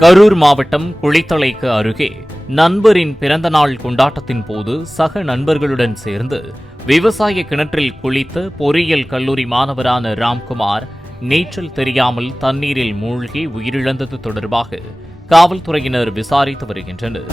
கரூர் மாவட்டம் குளித்தலைக்கு அருகே நண்பரின் பிறந்தநாள் கொண்டாட்டத்தின் போது சக நண்பர்களுடன் சேர்ந்து விவசாய கிணற்றில் குளித்த பொறியியல் கல்லூரி மாணவரான ராம்குமார் நீச்சல் தெரியாமல் தண்ணீரில் மூழ்கி உயிரிழந்தது தொடர்பாக காவல்துறையினர் விசாரித்து வருகின்றனர்.